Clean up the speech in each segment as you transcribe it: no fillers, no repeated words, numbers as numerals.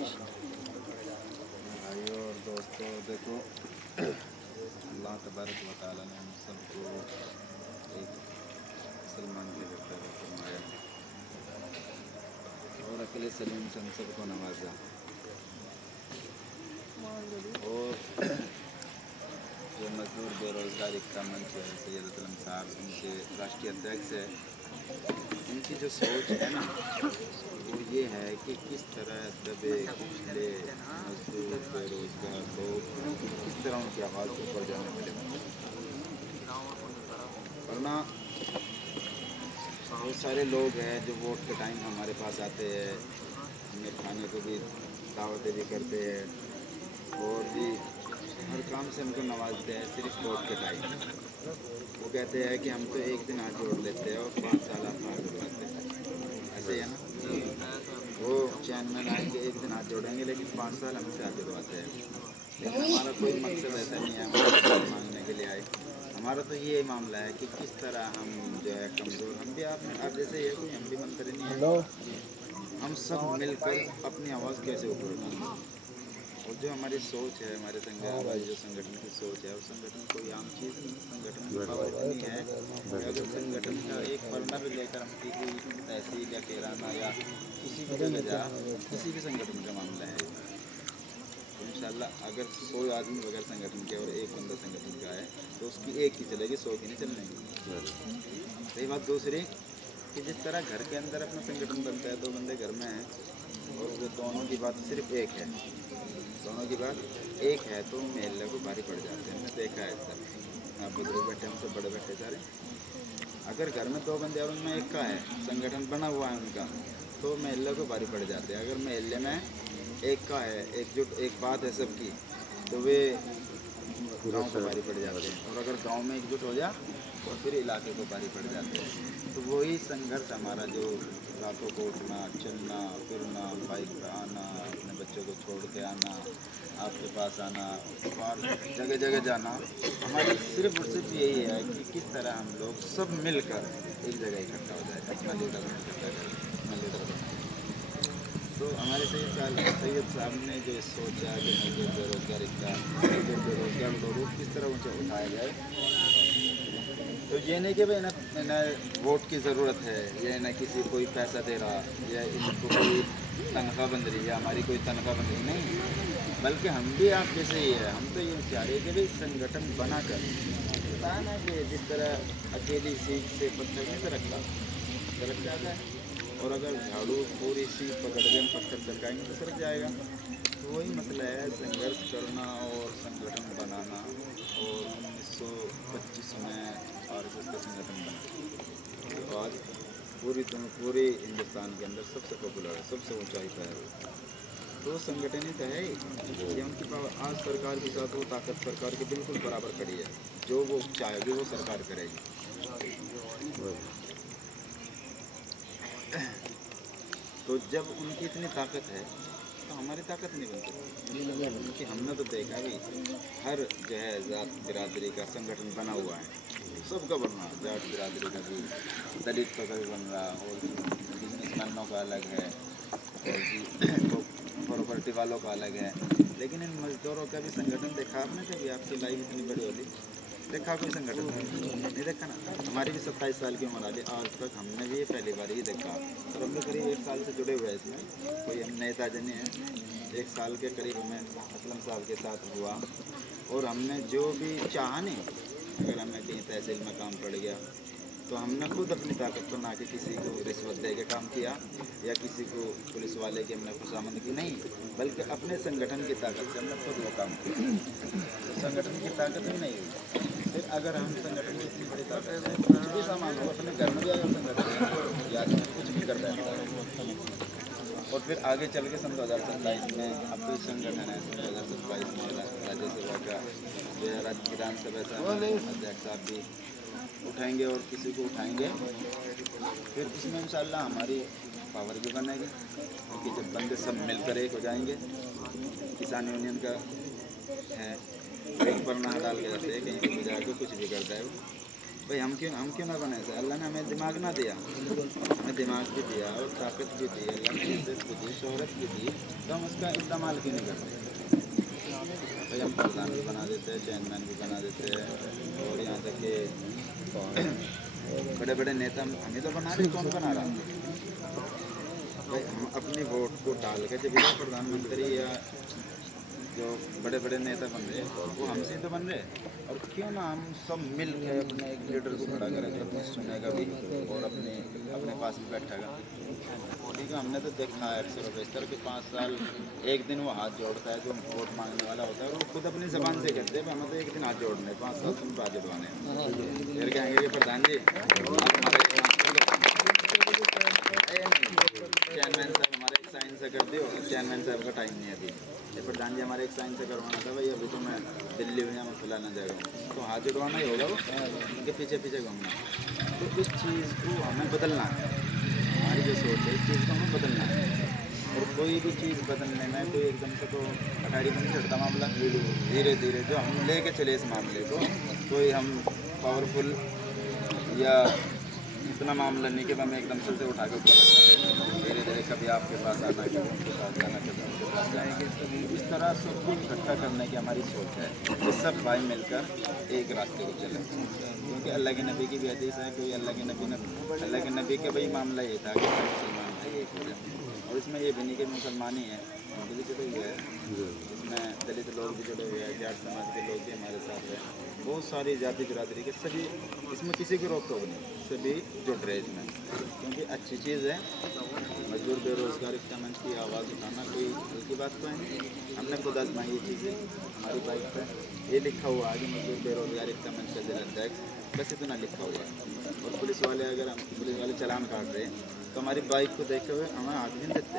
भाइयों और दोस्तों, देखो अल्लाह तबारक व तआला ने हम सबको एक मुसलमान के घर पैदा फरमाया और अकेले सलीम से हम सबको नवाजा। और जो मजदूर बेरोज़गार इकता मंच है, सैयद असलम साहब उनके राष्ट्रीय अध्यक्ष है, इनकी जो सोच है ना, वो ये है कि किस तरह दबे कुचले मजदूर बेरोज़गार लोग, किस तरह उनकी आवाज़ ऊपर जाने मिले। वरना बहुत सारे लोग हैं जो वोट के टाइम हमारे पास आते हैं, हमें खाने को भी दावतें भी करते हैं और भी हर काम से हमको नवाजते हैं। सिर्फ वोट के टाइम वो कहते हैं कि हम तो एक दिन हाथ जोड़ लेते हैं और 5 साल आप हाथ जोड़वाते हैं। ऐसे ही है ना, वो चेयरमैन आएंगे, एक दिन हाथ जोड़ेंगे, लेकिन 5 साल हमसे हाथ जोड़वाते हैं। लेकिन हमारा कोई मकसद ऐसा नहीं है हम मांगने के लिए आए। हमारा तो ये मामला है कि किस तरह हम जो है कमज़ोर, हम भी आप जैसे ही है, कोई हम भी मंत्री नहीं है, हम सब मिलकर अपनी आवाज़ कैसे ऊपर उठाएंगे। और जो हमारी सोच है, हमारी जो संगठन की सोच है, और संगठन कोई आम चीज़ नहीं, संगठन की पावर इतनी है कि अगर संगठन का एक पन्ना भी लेकर हम किसी तहसील या किराना या किसी भी जगह जा, किसी भी संगठन का मामला है, तो इंशाल्लाह अगर 100 आदमी बगैर संगठन के और एक बंदा संगठन का है, तो उसकी एक की चलेगी, 100 की नहीं चलने की। सही बात। दूसरी कि जिस तरह घर के अंदर अपना संगठन बनता है, 2 बंदे घर में हैं और वो दोनों की बात सिर्फ एक है, दोनों की बात एक है, तो मेले को भारी पड़ जाते हैं। हमने देखा है इस तरह, आप बुजुर्ग बैठे, हमसे बड़े बैठे सारे, अगर घर में 2 बंदे और उनमें एक का है, संगठन बना हुआ है उनका, तो मेले को भारी पड़ जाते हैं। अगर मेले में एक का है, एकजुट एक बात है सबकी, तो वे गांव को भारी पड़ जाते हैं। और अगर गांव में एकजुट हो जा तो फिर इलाके को भारी पड़ जाते हैं। तो वही संघर्ष हमारा, जो रातों को उठना, चलना फिरना, बाइक पर आना, अपने बच्चों को छोड़ के आना, आपके पास आना, बाहर जगह जगह जाना, हमारी सिर्फ और सिर्फ यही है कि किस तरह हम लोग सब मिलकर एक जगह इकट्ठा हो जाए, अपना लीडर इकट्ठा करें, अपना लीडर बनाए। तो हमारे सैयद साहब ने जो सोचा कि मजदूर बेरोजगार लोगों को किस तरह ऊँचा उठाया जाए, तो ये नहीं कि भाई ना वोट की ज़रूरत है, या ना किसी कोई पैसा दे रहा, या इनको कोई तनख्वाह बंद रही है, हमारी कोई तनख्वाह बंद रही नहीं, बल्कि हम भी आप जैसे ही है। हम तो ये चाह रहे हैं कि भाई संगठन बनाकर, पता है ना कि जिस तरह अकेली सीट से पत्थर नहीं सरकता, सरक जाता है, और अगर झाड़ू पूरी सीट पकड़ के हम पत्थर सरकाएंगे तो सरक जाएगा। तो वही मसला है, संघर्ष करना और संगठन बनाना। और 1925 में आरएसएस का संगठन बना, जो आज पूरे हिंदुस्तान के अंदर सबसे पॉपुलर है, सबसे ऊंचाई पर है वो। तो संगठन ही तो है ये उनकी पावर। आज सरकार के साथ वो ताकत सरकार के बिल्कुल बराबर खड़ी है, जो वो चाहेगी वो सरकार करेगी। तो जब उनकी इतनी ताकत है, तो हमारी ताकत नहीं बन सकती। क्योंकि हमने तो देखा भी, हर जो है जात बिरादरी का संगठन बना हुआ है, सबका बन रहा, जाट बिरादरी का भी, दलित का भी बन रहा, और बिजनेसमैनों का अलग है, और जी प्रॉपर्टी वालों का अलग है। लेकिन इन मजदूरों का भी संगठन देखा आपने कभी? आपकी लाइफ इतनी बड़ी होली, देखा कोई संगठन? नहीं देखा ना। हमारी भी 27 साल की उम्र वाली, आज तक हमने भी पहली बार ही देखा। और हम भी करीब 1 साल से जुड़े हुए हैं इसमें, कोई हम नए ताजे नहीं हैं। 1 साल के करीब हमें असलम साहब के साथ हुआ, और हमने जो भी चाहा नहीं, अगर हमें कहीं तहसील में काम पड़ गया, तो हमने खुद अपनी ताकत पर, ना कि किसी को रिश्वत दे के काम किया, या किसी को पुलिस वाले की हमने खुशामद की, नहीं, बल्कि अपने संगठन की ताकत से हमने खुद वो काम किया। तो संगठन की ताकत भी नहीं हुई। फिर अगर हम संगठन की इतनी बड़ी ताकत है, कुछ भी सामान हो, अपने घर में भी अगर संगठन है, या आदमी कुछ भी कर बैठता है। और फिर आगे चल के सन 2027 में अब तो संगठन है, सन 2027 में राज्यसभा का जो है, राज्य विधानसभा से अध्यक्ष साहब भी उठाएंगे और किसी को उठाएंगे। फिर इसमें इंशाल्लाह हमारी पावर भी बनेगी, क्योंकि जब बंदे सब मिलकर एक हो जाएंगे। किसान यूनियन का है, एक पर ना डाल के जाते हैं, कहीं पर भी जाकर कुछ भी करता है वो, भाई हम क्यों ना बने ऐसे? अल्लाह ने हमें दिमाग ना दिया, हमें दिमाग भी दिया और ताकत भी दी, अल्लाह ने इज्जत भी दी, शोहरत भी दी, तो हम उसका इस्तेमाल क्यों नहीं करते? भाई हम प्रधान भी बना देते हैं, चेयरमैन भी बना देते हैं, और यहाँ तक कि बड़े बड़े नेता हम ही तो बना रहे, कौन बना रहा? भाई हम अपनी वोट को डाल के जब ये प्रधानमंत्री या जो बड़े बड़े नेता बन रहे हैं वो हमसे ही तो बन रहे हैं। और क्यों ना हम सब मिल के अपने एक लीडर को खड़ा करें जो अपने सुनेगा भी और अपने पास भी बैठेगा। ठीक है, हमने तो देखा है अक्सर बेशतर कि 5 साल एक दिन वो हाथ जोड़ता है जो वोट मांगने वाला होता है, और वो खुद अपनी ज़बान से कहते हैं हमें तो एक दिन हाथ जोड़ने 5 साल तुम हाथ जोड़वाने। फिर कहेंगे कि प्रधान जी चेयरमैन साहब हमारे एक साइन से कर दियो, चेयरमैन साहब का टाइम नहीं है अभी, ये प्रधान जी हमारे एक साइन से करवाना था भाई, अभी तो मैं दिल्ली में मैं फैलाना जा रहा हूँ, तो हाथ जुड़वाना ही होगा वो, उनके पीछे पीछे घूमना। तो इस चीज़ को हमें बदलना है, हमारी जो सोच है इस चीज़ को हमें बदलना है। और कोई भी चीज़ बदलने में कोई एकदम से तो अटारी में नहीं चढ़ता मामला, धीरे धीरे जो हम ले के चले इस मामले को, कोई हम पावरफुल या इतना मामला नहीं कि हमें एकदम से उठा के ऊपर रखना है, धीरे धीरे कभी आपके पास आना, कभी उनके पास जाना, कभी उनके पास जाना, इस तरह सबको इकट्ठा करने की हमारी सोच है कि सब भाई मिलकर एक रास्ते को चलें। क्योंकि अल्लाह के नबी की भी हदीस है, कोई अल्लाह के नबी का भाई मामला ये था कि सब मुसलमान भाई एक हो जाए, और इसमें ये भी नहीं कि मुसलमान ही है, हिंदू भी जुड़े हुए हैं, इसमें दलित लोग भी जुड़े हुए हैं, जाट समाज के लोग भी हमारे साथ हैं, बहुत सारी जाति बिरादरी के सभी, इसमें किसी की रोक टोक नहीं, सभी जुड़ रहे इसमें, क्योंकि अच्छी चीज़ है। मजदूर बेरोजगार इतना मंच की आवाज़ उठाना कोई हल्की बात तो है। हमने खुद आजमाई ये चीज़ें, हमारी बाइक पर ये लिखा हुआ है कि मजदूर बेरोजगार इतना मंच का जिला अध्यक्ष, बस इतना लिखा हुआ है। और पुलिस वाले अगर हम पुलिस वाले चालान काट रहे हैं तो हमारी बाइक को देखते हुए हमें हाथ भी नहीं देते।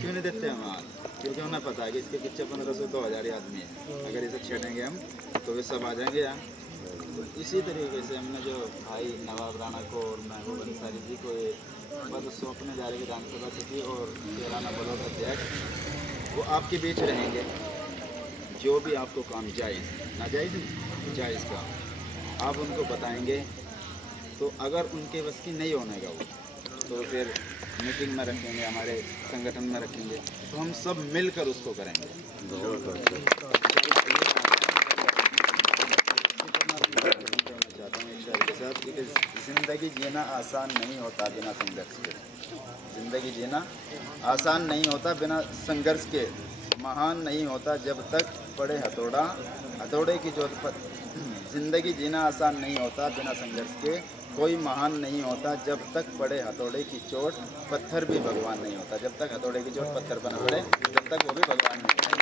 क्यों नहीं देते हम हाथ? क्योंकि उन्हें पता है कि इसके पीछे 1500-2000 आदमी है, अगर इसे छेड़ेंगे हम तो वे सब आ जाएंगे यहाँ। तो इसी तरीके से हमने जो भाई नवाब राणा को और महबूब अंसारी जी को ये पद सौंपने जा रहे विधानसभा सचिव और केराना ब्लॉक अध्यक्ष, वो आपके बीच रहेंगे। जो भी आपको काम जायज़ नाजायज़ जायज़ का आप उनको बताएंगे, तो अगर उनके बस की नहीं होने का वो, तो फिर मीटिंग में रखेंगे, हमारे संगठन में रखेंगे, तो हम सब मिलकर उसको करेंगे। चाहता हूँ एक शहर के साथ कि ज़िंदगी जीना आसान नहीं होता बिना संघर्ष के, ज़िंदगी जीना आसान नहीं होता बिना संघर्ष के, महान नहीं होता जब तक पड़े हथौड़ा, हथौड़े की चोट पर। ज़िंदगी जीना आसान नहीं होता बिना संघर्ष के, कोई महान नहीं होता जब तक पड़े हथौड़े की चोट, पत्थर भी भगवान नहीं होता, जब तक हथौड़े की चोट पत्थर पर न पड़े जब तक वो भी भगवान नहीं होता।